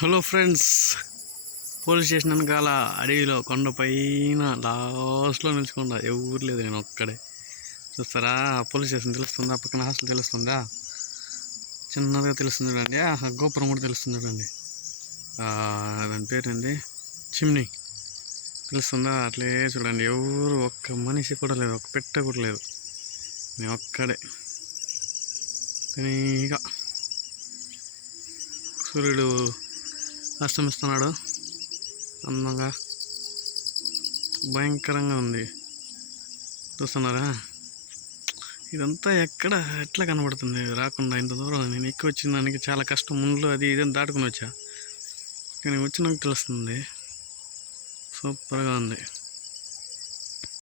Hello friends, police station వెనకాల అడవిలో కొండపైన లాస్ట్లో నిలుచుకుండా ఎవరు లేదు, నేను ఒక్కడే. చూస్తారా, పోలీస్ స్టేషన్ తెలుస్తుందా? పక్కన హాస్టల్ తెలుస్తుందా? చిన్నదిగా తెలుస్తుంది చూడండి. గోపురం కూడా తెలుస్తుంది చూడండి. దాని పేరు ఏంది, చిమ్నీ తెలుస్తుందా? అట్లే చూడండి, ఎవరు ఒక్క మనిషి కూడా లేదు, ఒక్క పెట్ట కూడా లేదు. నేను ఒక్కడే. కానీ ఇక సూర్యుడు అస్తమిస్తున్నాడు అందంగా, భయంకరంగా ఉంది. చూస్తున్నారా? ఇదంతా ఎట్లా కనబడుతుంది రాకుండా? ఇంత దూరం నేను ఎక్కువ వచ్చిన దానికి చాలా కష్టం. ముందులో అది ఇదని దాటుకుని వచ్చా, కానీ వచ్చినాక తెలుస్తుంది. సూపర్గా ఉంది.